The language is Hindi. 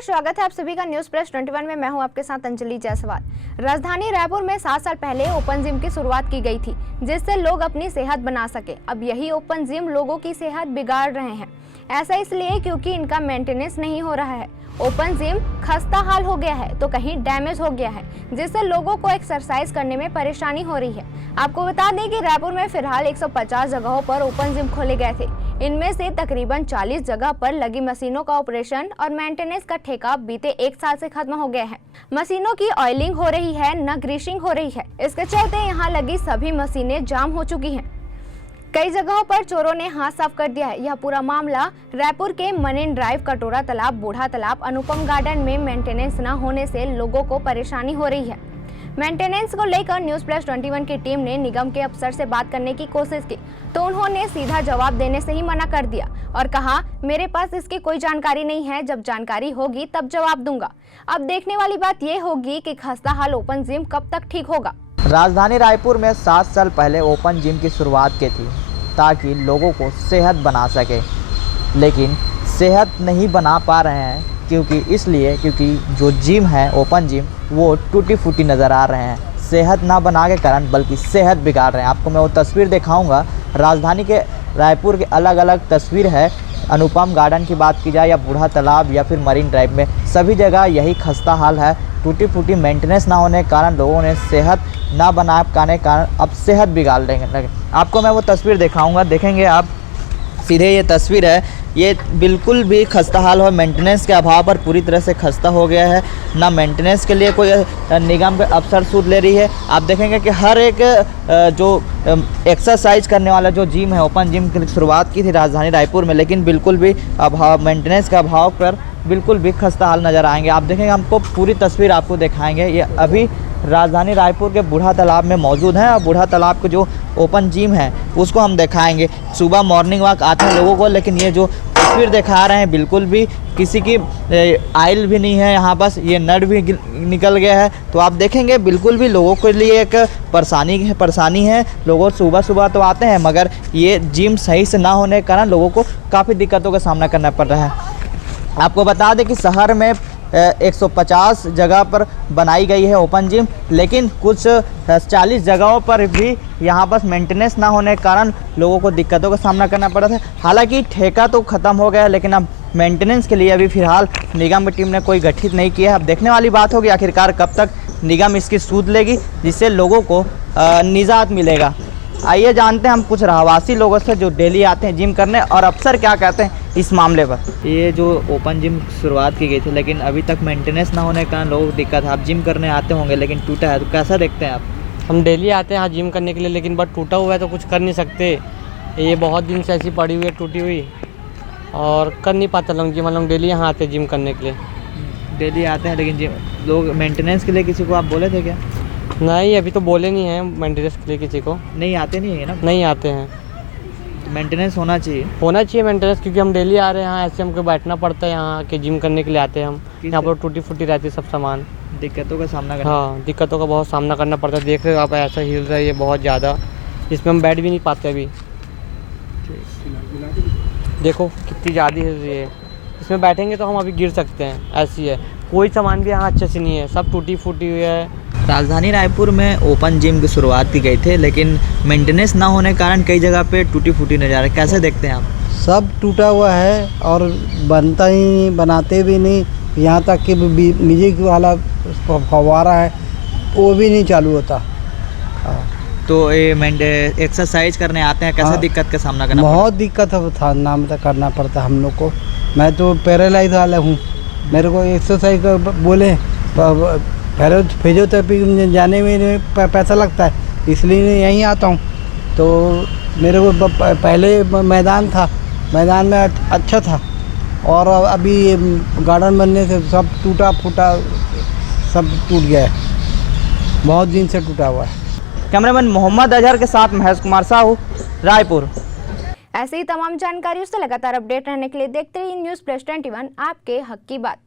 नमस्कार, स्वागत है आप सभी का न्यूज प्लस 21 में। मैं हूं आपके साथ अंजलि जायसवाल। राजधानी रायपुर में 7 साल पहले ओपन जिम की शुरुआत की गई थी, जिससे लोग अपनी सेहत बना सके। अब यही ओपन जिम लोगों की सेहत बिगाड़ रहे हैं। ऐसा इसलिए क्योंकि इनका मेंटेनेंस नहीं हो रहा है। ओपन जिम खस्ता हाल हो गया है तो कहीं डैमेज हो गया है, जिससे लोगों को एक्सरसाइज करने में परेशानी हो रही है। आपको बता दें कि रायपुर में फिलहाल 150 जगहों पर ओपन जिम खोले गए थे। इनमें से तकरीबन 40 जगह पर लगी मशीनों का ऑपरेशन और मेंटेनेंस का ठेका बीते 1 साल से खत्म हो गया है। मशीनों की ऑयलिंग हो रही है, न ग्रीसिंग हो रही है। इसके चलते यहाँ लगी सभी मशीनें जाम हो चुकी हैं। कई जगहों पर चोरों ने हाथ साफ कर दिया है। यह पूरा मामला रायपुर के मरीन ड्राइव, कटोरा तालाब, बूढ़ा तालाब, अनुपम गार्डन में मेंटेनेंस न होने से लोगों को परेशानी हो रही है। मेंटेनेंस को लेकर न्यूज प्लस 21 की टीम ने निगम के अफसर से बात करने की कोशिश की, तो उन्होंने सीधा जवाब देने से ही मना कर दिया और कहा, मेरे पास इसकी कोई जानकारी नहीं है, जब जानकारी होगी तब जवाब दूंगा। अब देखने वाली बात ये होगी कि खस्ता हाल ओपन जिम कब तक ठीक होगा। राजधानी रायपुर में 7 साल पहले ओपन जिम की शुरुआत की थी ताकि लोगों को सेहत बना सके, लेकिन सेहत नहीं बना पा रहे हैं क्योंकि जो जिम है ओपन जिम वो टूटी फूटी नज़र आ रहे हैं। सेहत ना बना के कारण बल्कि सेहत बिगाड़ रहे हैं। आपको मैं वो तस्वीर दिखाऊंगा। राजधानी के रायपुर के अलग अलग तस्वीर है। अनुपम गार्डन की बात की जाए या बूढ़ा तालाब या फिर मरीन ड्राइव में, सभी जगह यही खस्ता हाल है। टूटी फूटी मेंटेनेंस ना होने के कारण लोगों ने सेहत ना बना पाने के कारण अब सेहत बिगाड़ लगे। आपको मैं वो तस्वीर दिखाऊंगा, देखेंगे आप। सीधे ये तस्वीर है, ये बिल्कुल भी खस्ता हाल हो, मेंटेनेंस के अभाव पर पूरी तरह से खस्ता हो गया है। ना मेंटेनेंस के लिए कोई निगम के अफसर सूद ले रही है। आप देखेंगे कि हर एक जो एक्सरसाइज करने वाला जो जिम है, ओपन जिम की शुरुआत की थी राजधानी रायपुर में, लेकिन बिल्कुल भी अभाव, मेंटेनेंस के अभाव पर बिल्कुल भी खस्ता हाल नज़र आएंगे। आप देखेंगे, हमको पूरी तस्वीर आपको दिखाएंगे। ये अभी राजधानी रायपुर के बूढ़ा तालाब में मौजूद है और बूढ़ा तालाब के जो ओपन जिम है उसको हम दिखाएंगे। सुबह मॉर्निंग वॉक आते हैं लोगों को, लेकिन ये जो तस्वीर दिखा रहे हैं बिल्कुल भी किसी की आयल भी नहीं है यहाँ, बस ये नट भी निकल गया है। तो आप देखेंगे बिल्कुल भी लोगों के लिए एक परेशानी है। लोगों सुबह सुबह तो आते हैं, मगर ये जिम सही से ना होने के कारण लोगों को काफ़ी दिक्कतों का सामना करना पड़ रहा है। आपको बता दें कि शहर में 150 जगह पर बनाई गई है ओपन जिम, लेकिन कुछ 40 जगहों पर भी यहाँ बस मेंटेनेंस ना होने के कारण लोगों को दिक्कतों का सामना करना पड़ा था। हालांकि ठेका तो ख़त्म हो गया है, लेकिन अब मेंटेनेंस के लिए अभी फ़िलहाल निगम की टीम ने कोई गठित नहीं किया है। अब देखने वाली बात होगी आखिरकार कब तक निगम इसकी सूद लेगी, जिससे लोगों को निजात मिलेगा। आइए जानते हैं हम कुछ रहवासी लोगों से जो डेली आते हैं जिम करने, और अफसर क्या कहते हैं इस मामले पर। ये जो ओपन जिम शुरुआत की गई थी, लेकिन अभी तक मेंटेनेंस ना होने के कारण लोगों को दिक्कत है। आप जिम करने आते होंगे लेकिन टूटा है, तो कैसा देखते हैं आप? हम डेली आते हैं यहाँ जिम करने के लिए, लेकिन बट टूटा हुआ है तो कुछ कर नहीं सकते। ये बहुत दिन से ऐसी पड़ी हुई है, टूटी हुई, और कर नहीं पाते लोग जिम। हम लोग डेली यहाँ आते हैं जिम करने के लिए। डेली आते हैं, लेकिन जिम लोग मेंटेनेंस के लिए किसी को आप बोले थे क्या? नहीं, अभी तो बोले नहीं हैं मेंटेनेंस के लिए किसी को। नहीं आते नहीं है ना? नहीं आते हैं। तो मेंटेनेंस होना चाहिए मेंटेनेंस, क्योंकि हम डेली आ रहे हैं यहाँ, ऐसे हमको बैठना पड़ता है यहाँ के जिम करने के लिए आते हैं हम। यहाँ पर टूटी फूटी रहती है सब सामान, दिक्कतों का सामना करना। हाँ, दिक्कतों का बहुत सामना करना पड़ता है। देख रहे हो आप, ऐसा हिल रहा है ये बहुत ज़्यादा, इसमें हम बैठ भी नहीं पाते। अभी देखो कितनी ज़्यादा हिल रही है, इसमें बैठेंगे तो हम अभी गिर सकते हैं, ऐसी है। कोई सामान भी यहाँ अच्छे से नहीं है, सब टूटी फूटी हुई है। राजधानी रायपुर में ओपन जिम की शुरुआत की गई थी, लेकिन मेंटेनेंस ना होने के कारण कई जगह पे टूटी फूटी नजर आ रही है। कैसे देखते हैं आप? सब टूटा हुआ है और बनता ही नहीं, बनाते भी नहीं। यहाँ तक कि म्यूजिक वाला फव्वारा है वो भी नहीं चालू होता। तो ये एक्सरसाइज करने आते हैं, कैसे दिक्कत का सामना करना? बहुत दिक्कत करना पड़ता हम लोग को। मैं तो पैरालाइज वाला हूँ, मेरे को एक्सरसाइज बोले फिजियोथेरेपी जाने में पैसा लगता है, इसलिए यहीं आता हूँ। तो मेरे को पहले मैदान था, मैदान में अच्छा था, और अभी ये गार्डन बनने से सब टूटा फूटा, सब टूट गया है, बहुत दिन से टूटा हुआ है। कैमरामैन मोहम्मद अजहर के साथ महेश कुमार साहू, रायपुर। ऐसे ही तमाम जानकारियों से लगातार अपडेट रहने के लिए देखते रहिए न्यूज प्लस 21, आपके हक की बात।